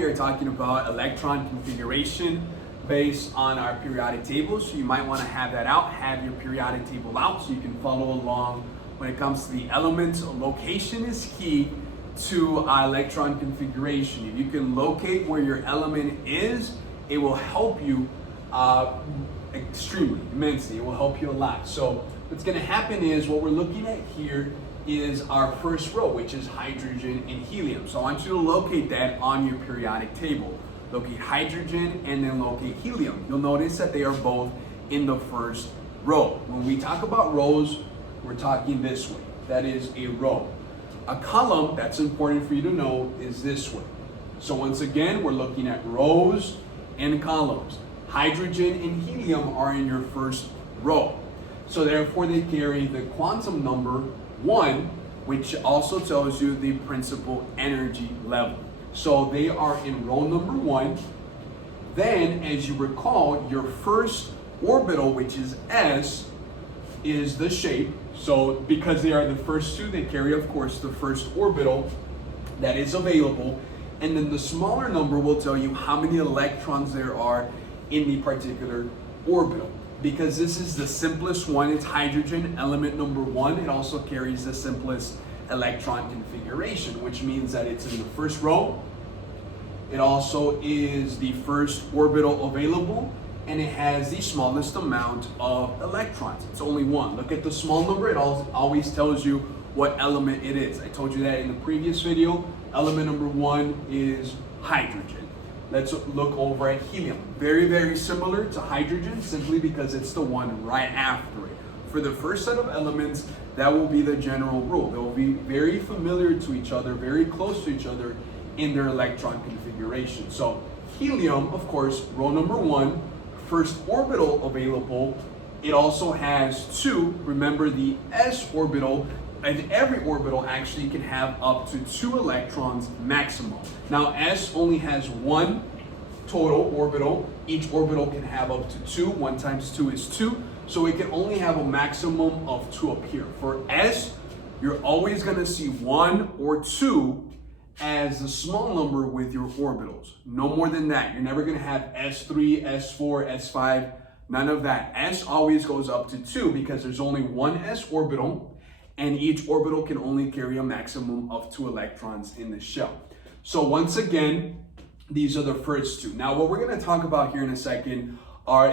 we are talking about electron configuration based on our periodic table. So you might want to have that out, have your periodic table out so you can follow along when it comes to the elements. Location is key to electron configuration. If you can locate where your element is, it will help you extremely, immensely. It will help you a lot. So what's going to happen is what we're looking at here is our first row, which is hydrogen and helium. So I want you to locate that on your periodic table. Locate hydrogen and then locate helium. You'll notice that they are both in the first row. When we talk about rows, we're talking this way. That is a row. A column, that's important for you to know, is this way. So once again, we're looking at rows and columns. Hydrogen and helium are in your first row. So therefore they carry the quantum number 1, which also tells you the principal energy level. So they are in row number 1. Then, as you recall, your first orbital, which is S, is the shape. So because they are the first two, they carry, of course, the first orbital that is available. And then the smaller number will tell you how many electrons there are in the particular orbital. Because this is the simplest one, it's hydrogen, element number 1. It also carries the simplest electron configuration, which means that it's in the first row. It also is the first orbital available, and it has the smallest amount of electrons. It's only 1. Look at the small number, it always tells you what element it is. I told you that in the previous video. Element number 1 is hydrogen. Let's look over at helium. Very, very similar to hydrogen, simply because it's the one right after it. For the first set of elements, that will be the general rule. They'll be very familiar to each other, very close to each other in their electron configuration. So helium, of course, row number 1, first orbital available. It also has 2. Remember the s orbital, and every orbital actually can have up to 2 electrons maximum. Now S only has 1 total orbital. Each orbital can have up to 2. 1 times 2 is 2. So it can only have a maximum of 2 up here. For S, you're always going to see 1 or 2 as the small number with your orbitals. No more than that. You're never going to have S3, S4, S5, none of that. S always goes up to 2 because there's only 1 S orbital, and each orbital can only carry a maximum of 2 electrons in the shell. So once again, these are the first 2. Now what we're going to talk about here in a second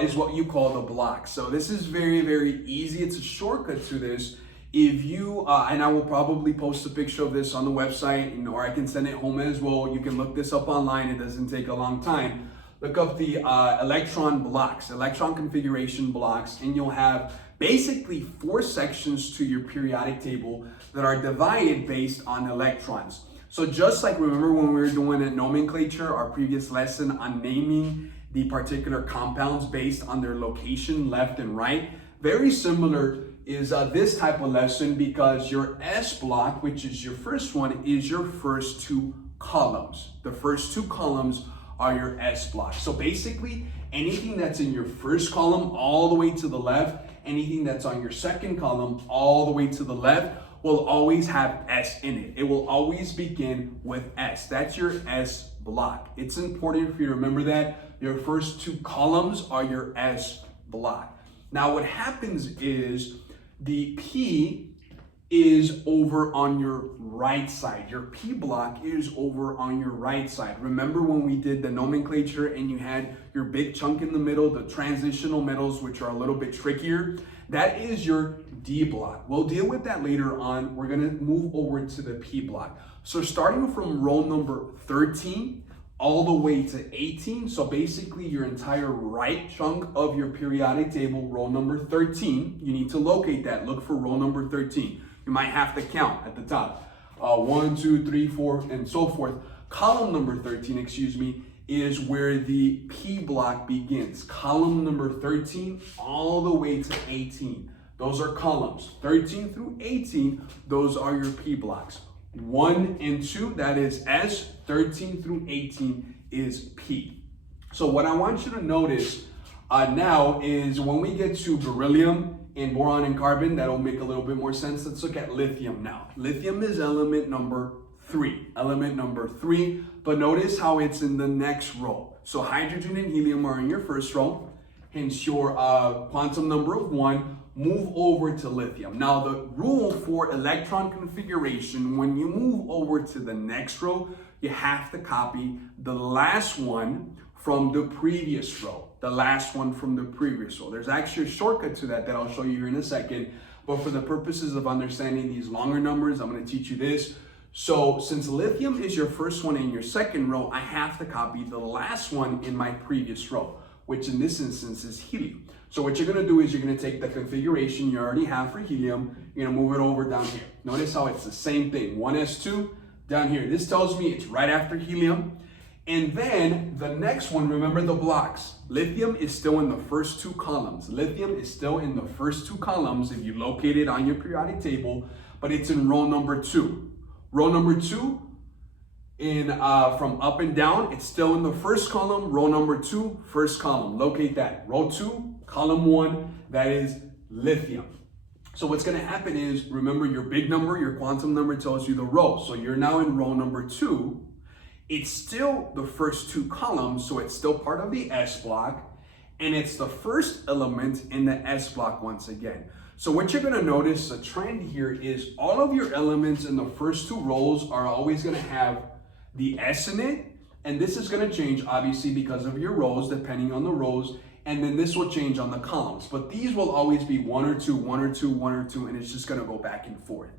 is what you call the blocks. So this is very, very easy. It's a shortcut to this. If you, and I will probably post a picture of this on the website, or I can send it home as well. You can look this up online. It doesn't take a long time. Look up the electron blocks, electron configuration blocks, and you'll have basically 4 sections to your periodic table that are divided based on electrons. So just like, remember when we were doing a nomenclature, our previous lesson on naming the particular compounds based on their location, left and right, very similar is this type of lesson, because your S block, which is your first one, is your first 2 columns. The first 2 columns are your S block. So basically, anything that's in your first column all the way to the left, anything that's on your second column all the way to the left will always have S in it. It will always begin with S. That's your S block. It's important for you to remember that. Your first 2 columns are your S block. Now what happens is the P is over on your right side. Your P block is over on your right side. Remember when we did the nomenclature and you had your big chunk in the middle, the transitional metals, which are a little bit trickier? That is your D block. We'll deal with that later on. We're gonna move over to the P block. So starting from row number 13 all the way to 18, so basically your entire right chunk of your periodic table, row number 13, you need to locate that. Look for row number 13. You might have to count at the top. 1, 2, 3, 4, and so forth. Column number 13, is where the P block begins. Column number 13 all the way to 18. Those are columns. 13 through 18, those are your P blocks. 1 and 2, that is S. 13 through 18 is P. So what I want you to notice now is when we get to beryllium and boron and carbon, that'll make a little bit more sense. Let's look at lithium now. Lithium is element number 3, element number 3. But notice how it's in the next row. So hydrogen and helium are in your first row, hence your quantum number of 1. Move over to lithium. Now the rule for electron configuration, when you move over to the next row, you have to copy the last one from the previous row. The last one from the previous row. There's actually a shortcut to that I'll show you here in a second. But for the purposes of understanding these longer numbers, I'm going to teach you this. So since lithium is your first one in your second row, I have to copy the last one in my previous row, which in this instance is helium. So what you're going to do is you're going to take the configuration you already have for helium, you're going to move it over down here. Notice how it's the same thing, 1s2 down here. This tells me it's right after helium. And then the next one, remember the blocks. Lithium is still in the first 2 columns. Lithium is still in the first 2 columns if you locate it on your periodic table, but it's in row number 2. Row number 2, from up and down, it's still in the first column. Row number 2, first column. Locate that. Row 2, column 1, that is lithium. So what's going to happen is, remember your big number, your quantum number tells you the row. So you're now in row number 2. It's still the first 2 columns, so it's still part of the S block, and it's the first element in the S block once again. So what you're going to notice, a trend here, is all of your elements in the first 2 rows are always going to have the S in it, and this is going to change obviously because of your rows, depending on the rows, and then this will change on the columns. But these will always be 1 or 2, 1 or 2, 1 or 2, and it's just going to go back and forth.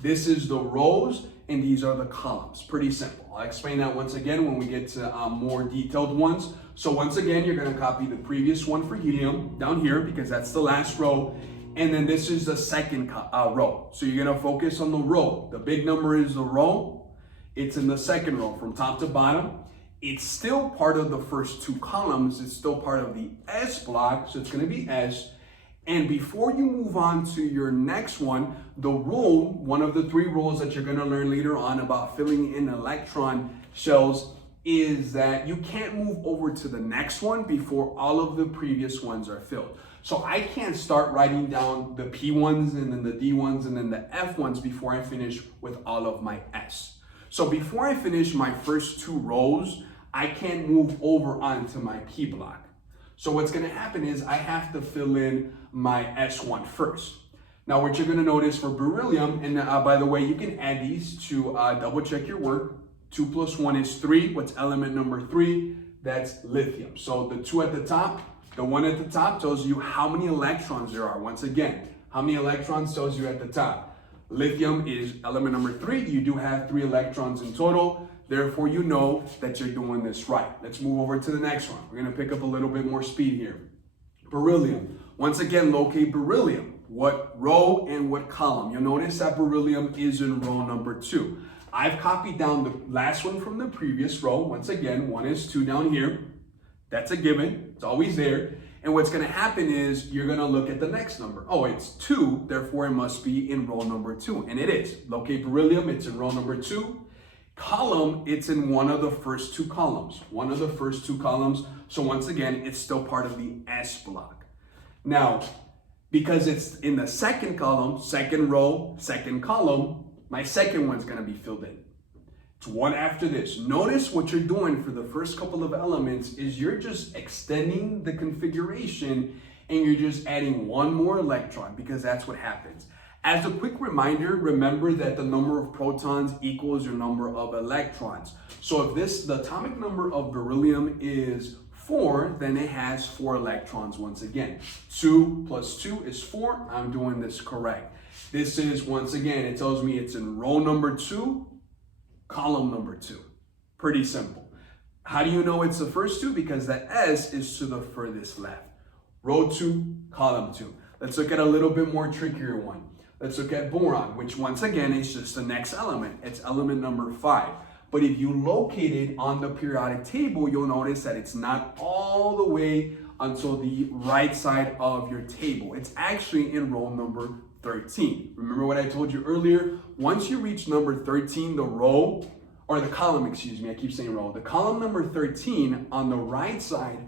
This is the rows, and these are the columns. Pretty simple. I'll explain that once again when we get to more detailed ones. So once again, you're going to copy the previous one for helium down here because that's the last row. And then this is the second row. So you're going to focus on the row. The big number is the row. It's in the second row from top to bottom. It's still part of the first 2 columns. It's still part of the S block, so it's going to be S. And before you move on to your next one, the rule, one of the 3 rules that you're going to learn later on about filling in electron shells, is that you can't move over to the next one before all of the previous ones are filled. So I can't start writing down the P ones and then the D ones and then the F ones before I finish with all of my S. So before I finish my first 2 rows, I can't move over onto my P block. So what's going to happen is I have to fill in my S1 first. Now what you're going to notice for beryllium, and by the way, you can add these to double check your work. 2 plus 1 is 3. What's element number 3? That's lithium. So the 2 at the top, the 1 at the top tells you how many electrons there are. Once again, how many electrons tells you at the top. Lithium is element number 3. You do have 3 electrons in total. Therefore, you know that you're doing this right. Let's move over to the next one. We're going to pick up a little bit more speed here. Beryllium. Once again, locate beryllium. What row and what column? You'll notice that beryllium is in row number 2. I've copied down the last one from the previous row. Once again, 1s2 down here. That's a given. It's always there. And what's going to happen is you're going to look at the next number. Oh, it's 2. Therefore, it must be in row number 2. And it is. Locate beryllium. It's in row number 2. Column, it's in one of the first 2 columns. One of the first 2 columns. So once again, it's still part of the S block. Now, because it's in the second column, second row, second column, my second one's going to be filled in. It's one after this. Notice what you're doing for the first couple of elements is you're just extending the configuration and you're just adding 1 more electron because that's what happens. As a quick reminder, remember that the number of protons equals your number of electrons. So if the atomic number of beryllium is 4, then it has 4 electrons once again. 2 plus 2 is 4. I'm doing this correct. This is, once again, it tells me it's in row number 2, column number 2. Pretty simple. How do you know it's the first 2? Because the S is to the furthest left. Row 2, column 2. Let's look at a little bit more trickier one. Let's look at boron, which once again is just the next element. It's element number 5. But if you locate it on the periodic table, you'll notice that it's not all the way until the right side of your table. It's actually in row number 13. Remember what I told you earlier? Once you reach number 13, the row, or the column, excuse me, I keep saying row. The column number 13 on the right side,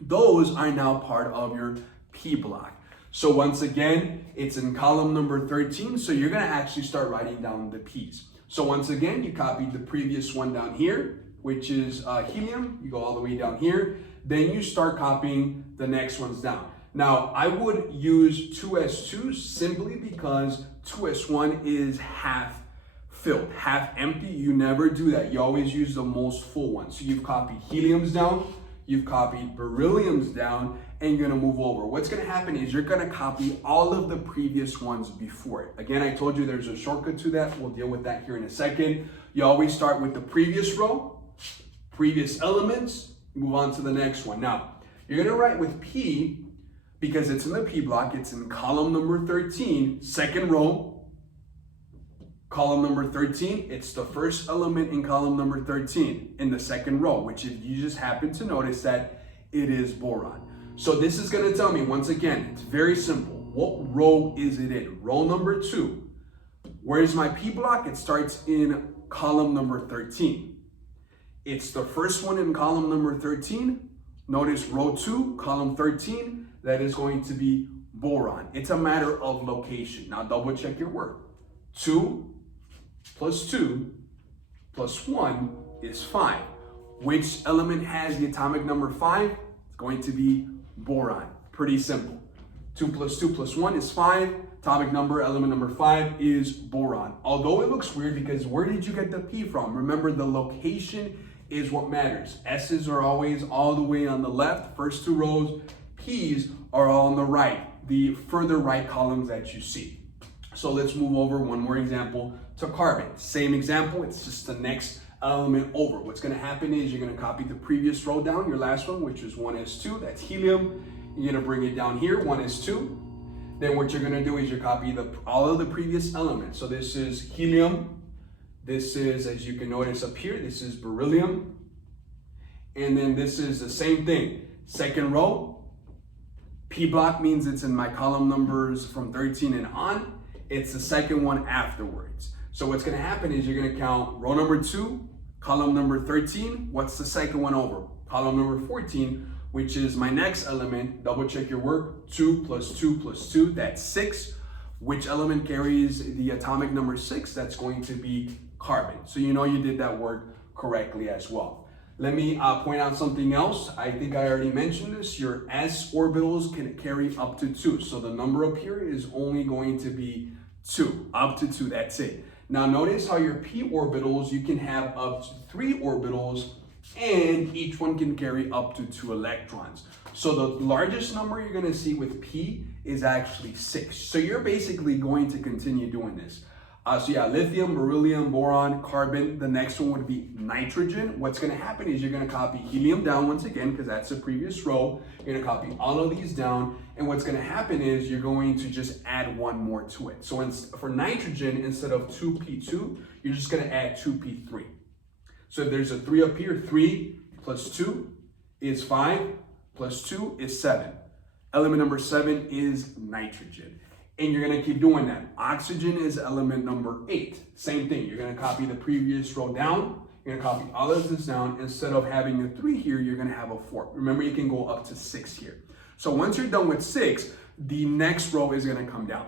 those are now part of your P block. So once again, it's in column number 13, so you're going to actually start writing down the P's. So once again, you copied the previous one down here, which is helium. You go all the way down here. Then you start copying the next ones down. Now, I would use 2s2 simply because 2s1 is half filled, half empty. You never do that. You always use the most full one. So you've copied heliums down, you've copied berylliums down, and you're gonna move over. What's gonna happen is you're gonna copy all of the previous ones before it. Again, I told you there's a shortcut to that. We'll deal with that here in a second. You always start with the previous row, previous elements, move on to the next one. Now, you're gonna write with P, because it's in the P block, it's in column number 13, second row, column number 13, it's the first element in column number 13 in the second row, which if you just happen to notice that it is boron. So this is gonna tell me, once again, it's very simple. What row is it in? Row number 2. Where's my P block? It starts in column number 13. It's the first one in column number 13. Notice row 2, column 13, that is going to be boron. It's a matter of location. Now double check your work. 2 plus 2 plus 1 is 5. Which element has the atomic number 5? It's going to be boron. Pretty simple. 2 plus 2 plus 1 is 5. Atomic number, element number 5 is boron. Although it looks weird because where did you get the P from? Remember, the location is what matters. S's are always all the way on the left, first 2 rows. P's are all on the right, the further right columns that you see. So let's move over one more example to carbon. Same example, it's just the next element over. What's gonna happen is you're gonna copy the previous row down, your last one, which is 1s2, that's helium. You're gonna bring it down here, 1s2. Then what you're gonna do is you copy all of the previous elements. So this is helium. This is, as you can notice up here, this is beryllium. And then this is the same thing. Second row, P block means it's in my column numbers from 13 and on. It's the second one afterwards. So what's gonna happen is you're gonna count row number 2, column number 13. What's the second one over? Column number 14, which is my next element. Double check your work. 2 plus 2 plus 2, that's 6. Which element carries the atomic number 6? That's going to be carbon. So you know you did that work correctly as well. Let me point out something else. I think I already mentioned this. Your s orbitals can carry up to 2. So the number up here is only going to be 2, up to 2, that's it. Now notice how your p orbitals, you can have up to 3 orbitals, and each one can carry up to 2 electrons. So the largest number you're gonna see with p is actually 6. So you're basically going to continue doing this. So yeah, lithium, beryllium, boron, carbon. The next one would be nitrogen. What's gonna happen is you're gonna copy helium down once again, because that's the previous row. You're gonna copy all of these down. And what's gonna happen is you're going to just add one more to it. So for nitrogen, instead of 2p2, you're just gonna add 2p3. So if there's a 3 up here, 3 plus 2 is 5, plus 2 is 7. Element number 7 is nitrogen. And you're gonna keep doing that. Oxygen is element number 8. Same thing, you're gonna copy the previous row down, you're gonna copy all of this down. Instead of having a 3 here, you're gonna have a 4. Remember, you can go up to 6 here. So once you're done with 6, the next row is gonna come down.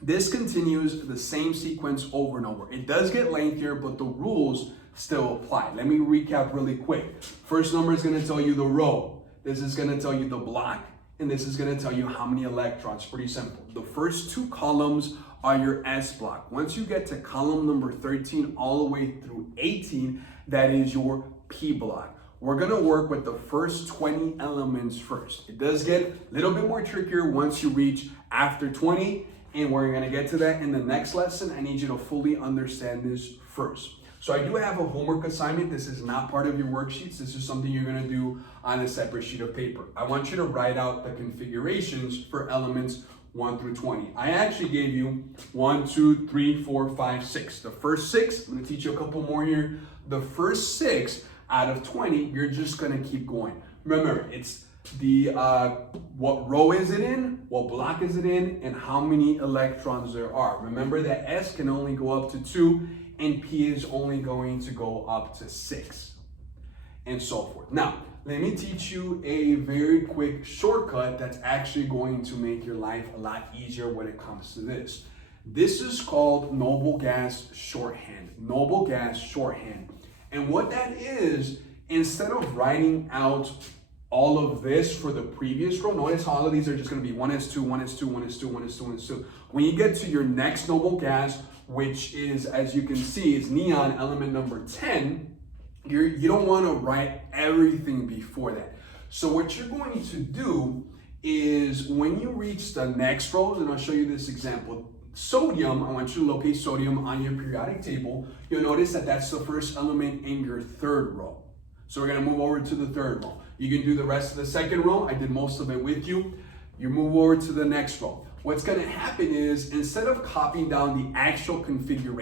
This continues the same sequence over and over. It does get lengthier, but the rules still apply. Let me recap really quick. First number is gonna tell you the row. This is gonna tell you the block. And this is going to tell you how many electrons. Pretty simple. The first 2 columns are your S block. Once you get to column number 13 all the way through 18, that is your P block. We're going to work with the first 20 elements first. It does get a little bit more trickier once you reach after 20, and we're going to get to that in the next lesson. I need you to fully understand this first. So I do have a homework assignment. This is not part of your worksheets. This is something you're gonna do on a separate sheet of paper. I want you to write out the configurations for elements 1 through 20. I actually gave you 1, 2, 3, 4, 5, 6. The first 6, I'm gonna teach you a couple more here. The first 6 out of 20, you're just gonna keep going. Remember, it's the what row is it in, what block is it in, and how many electrons there are. Remember that S can only go up to 2, and P is only going to go up to 6, and so forth. Now, let me teach you a very quick shortcut that's actually going to make your life a lot easier when it comes to this. This is called noble gas shorthand. Noble gas shorthand. And what that is, instead of writing out all of this for the previous row, notice all of these are just going to be 1s2, 1s2, 1s2, 1s2, 1s2. When you get to your next noble gas, which is, as you can see, is neon, element number 10, you don't want to write everything before that. So what you're going to do is when you reach the next row, and I'll show you this example, sodium, I want you to locate sodium on your periodic table. You'll notice that that's the first element in your third row. So we're going to move over to the third row. You can do the rest of the second row. I did most of it with you. You move over to the next row. What's going to happen is, instead of copying down the actual configuration,